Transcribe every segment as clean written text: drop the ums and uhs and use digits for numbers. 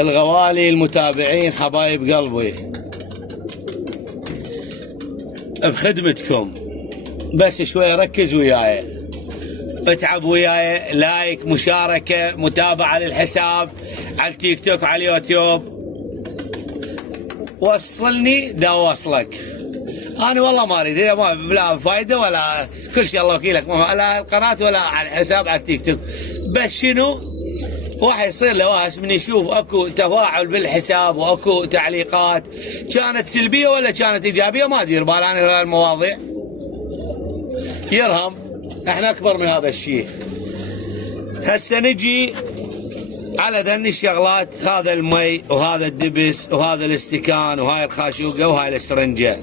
الغوالي المتابعين حبايب قلبي بخدمتكم، بس شوي ركز وياي، اتعب وياي، لايك، مشاركة، متابعة للحساب على التيك توك، على اليوتيوب، وصلني دا وصلك. انا والله ما اريد لا فايدة ولا كل شيء، الله وكيلك، لا القناة ولا على الحساب على التيك توك، بس شنو واحد يصير له وهس من يشوف اكو تفاعل بالحساب واكو تعليقات كانت سلبيه ولا كانت ايجابيه، ما ادير بال انا المواضيع، يرهم. احنا اكبر من هذا الشيء. هسه نجي على ذني الشغلات، هذا المي وهذا الدبس وهذا الاستكان وهاي الخاشوقه وهاي السرنجه.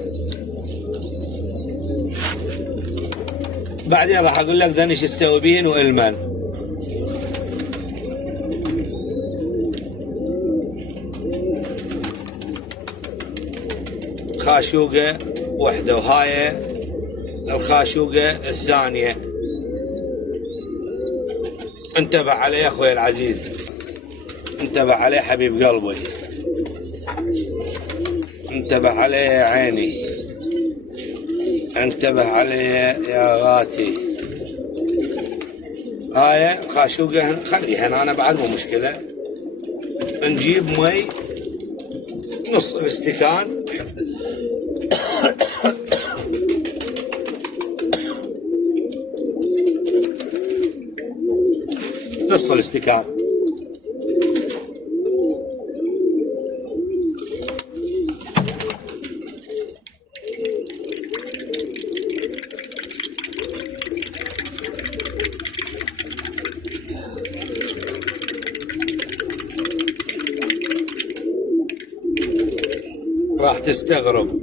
بعدين راح اقول لك ذني شو تسوي بيهن والمن. خاشوقة وحدة وهاي الخاشوقة الثانية. انتبه عليه يا اخوي العزيز، انتبه عليه حبيب قلبي، انتبه عليه يا عيني، انتبه عليه يا غاتي. هاي الخاشوقة خليها انا بعد مو مشكلة. نجيب مي نص الاستكان، نص الاستكان. راح تستغرب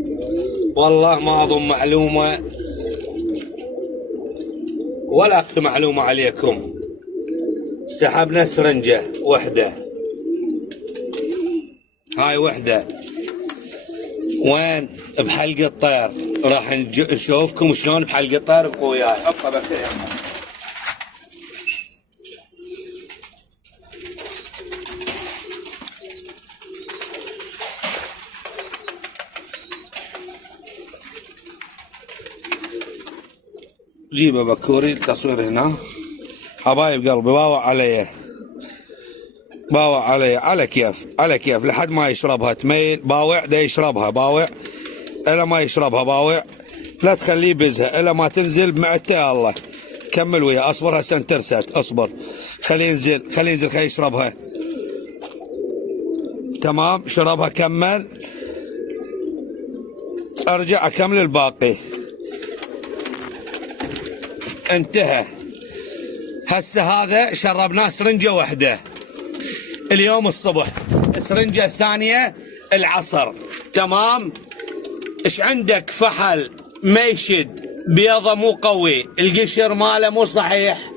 والله، ما اظن معلومة ولا اخذ معلومة عليكم. سحبنا سرنجة وحدة، هاي وحدة وين؟ بحلق الطير. راح نشوفكم شلون بحلق الطير، ابقوا وياي. جيبه بكوري التصوير هنا حبايب قلبي. باوع عليه، باوع عليه على كيف، على كيف، لحد ما يشربها تميل. باوع دا يشربها، باوع الا ما يشربها، باوع لا تخليه بزها الا ما تنزل بمعدته. يا الله كمل وياه، اصبر هسه انترست، اصبر، خليه ينزل، خليه ينزل، خليه يشربها. تمام، شربها كمل، ارجع اكمل الباقي. انتهى. هسه هذا شربناه سرنجة واحدة اليوم الصبح، السرنجة الثانية العصر. تمام. ايش عندك؟ فحل ميشد بيضة مو قوي، القشر ماله مو صحيح،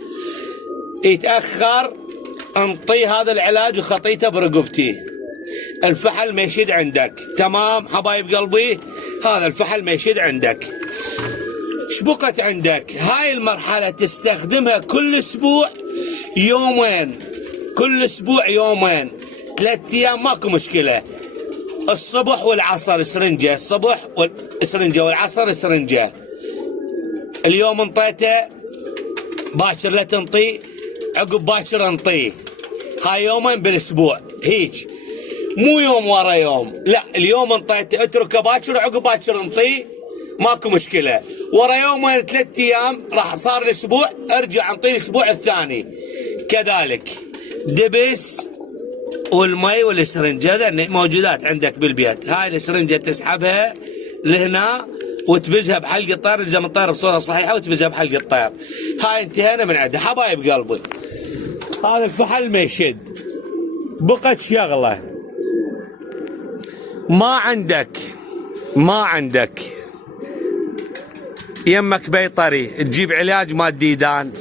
يتأخر، انطي هذا العلاج وخطيته برقبتي. الفحل ميشد عندك. تمام حبايب قلبي، هذا الفحل ميشد عندك. شبقت عندك هاي المرحلة تستخدمها كل اسبوع يومين، كل اسبوع يومين، 3 ايام ماكو مشكلة. الصبح والعصر سرنجة، الصبح والسرنجة والعصر سرنجة. اليوم انطيته باكر لا تنطي، عقب باكر انطيه. هاي يومين بالاسبوع هيك، مو يوم ورا يوم، لا اليوم انطيته اتركه باكر وعقب باكر انطيه، ماكو مشكلة. ورا يومين 3 ايام راح صار الاسبوع، ارجع انطيه الاسبوع الثاني كذلك. دبس والمي والسرنجة هذا موجودات عندك بالبيت. هاي السرنجة تسحبها لهنا وتبزها بحلق الطير، الزم الطير بصورة صحيحة وتبزها بحلق الطير. هاي انتهينا من عندها حبايب قلبي. هذا الفحل ما يشد. بقت شغلة، ما عندك يمك بيطري تجيب علاج مال ديدان،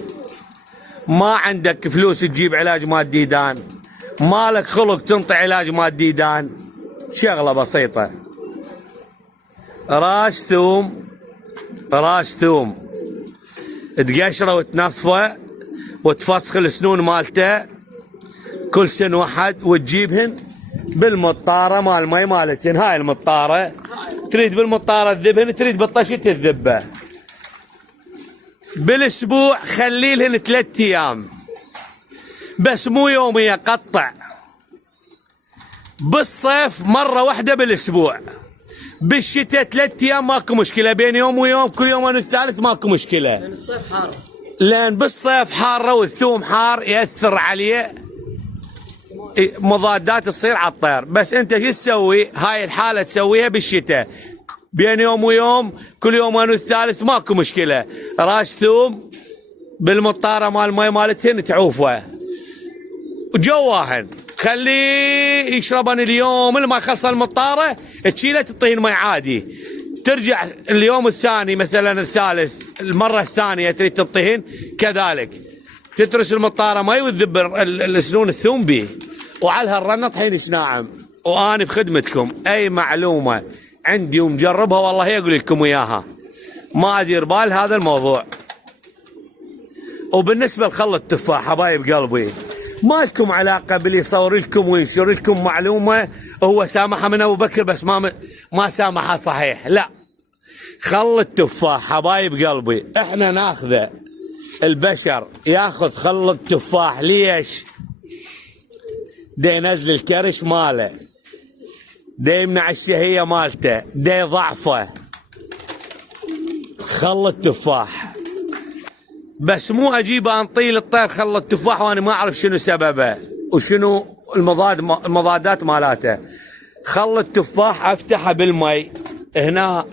ما عندك فلوس تجيب علاج مال ديدان، مالك خلق تنطي علاج مال ديدان، شغلة بسيطة. راس ثوم تقشره وتنظفه وتفسخ السنون مالته كل سن واحد، وتجيبهن بالمطاره مال مي مالتهن. هاي المطاره تريد بالمطاره تذبهن، تريد بالطشت تذبه. بالاسبوع خلي لهن 3 ايام بس مو يوميا، قطع. بالصيف مره واحده بالاسبوع. بالشتاء 3 ايام ماكو مشكله، بين يوم ويوم كل يومين والثالث ماكو مشكله. لان الصيف حار. لان بالصيف حاره والثوم حار ياثر عليه، مضادات تصير على الطير. بس انت شو تسوي؟ هاي الحاله تسويها بالشتاء بين يوم ويوم كل يومين والثالث ماكو مشكله. راس ثوم بالمطاره مال مي مالتهن تعوفه وجواهن، خليه يشربن اليوم اللي ما يخلص المطاره تشيله تعطيهن مي عادي. ترجع اليوم الثاني مثلا الثالث المره الثانيه تريد تعطيهن كذلك، تترس المطاره مي وتذب السنون الثوم بيه. وعلى هالرنط حين ناعم. واني بخدمتكم، اي معلومه عندي ومجربها والله اقول لكم اياها، ما ادير بال هذا الموضوع. وبالنسبه لخل التفاح حبايب قلبي، ما لكم علاقه باللي يصور لكم وينشر لكم معلومه هو سامحها من ابو بكر بس ما سامحها صحيح، لا. خل التفاح حبايب قلبي احنا ناخذه، البشر ياخذ خل التفاح. ليش؟ دا ينزل الكرش ماله، دا يمنع الشهيه مالته، دا يضعفه. خل التفاح بس مو اجيب انطيه للطير خل التفاح وانا ما اعرف شنو سببه وشنو المضادات مالاته. خل التفاح افتحه بالمي هنا،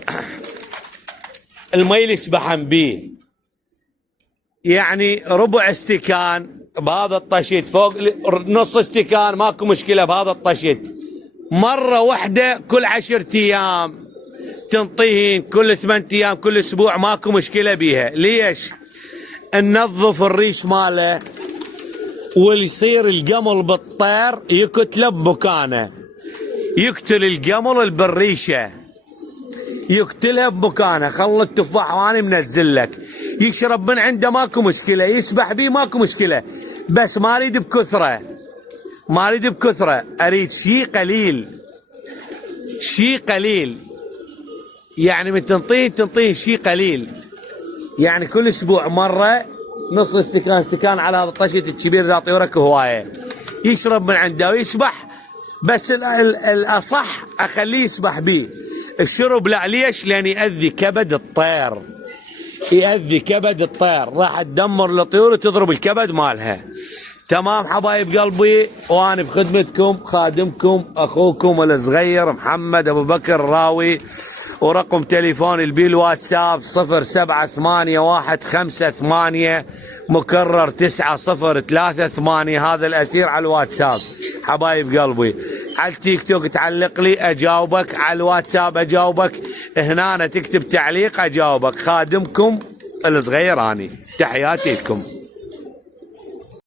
المي اللي يسبحن بيه يعني ربع استكان بهذا الطشت، فوق نص استكان ماكو مشكله بهذا الطشت. مره واحده كل 10 ايام تنطيهن، كل 8 ايام كل اسبوع ماكو مشكله بيها. ليش؟ ننظف الريش ماله ويصير القمل بالطير يقتله بمكانه، يقتل القمل بالريشه يقتلها بمكانه. خل التفاح وانا منزل لك، يشرب من عنده ماكو مشكله، يسبح بيه ماكو مشكله، بس ما اريد بكثره، ما اريد بكثره، اريد شيء قليل، شيء قليل. يعني من تنطيه شيء قليل، يعني كل اسبوع مره نص استكان على هذا الطشت الكبير ذا طيورك هوايه، يشرب من عنده ويسبح. بس الاصح اخليه يسبح بيه. الشرب لا، ليش؟ لان يأذي كبد الطير، يأذي كبد الطير، راح تدمر الطيور وتضرب الكبد مالها. تمام حبايب قلبي، وانا بخدمتكم خادمكم اخوكم الصغير محمد ابو بكر راوي. ورقم تليفون البيل واتساب 0781558 مكرر 9038. هذا الاثير على الواتساب حبايب قلبي. على التيك توك تعلق لي اجاوبك، على الواتساب اجاوبك، هنا تكتب تعليق اجاوبك. خادمكم الصغير اني، تحياتي لكم.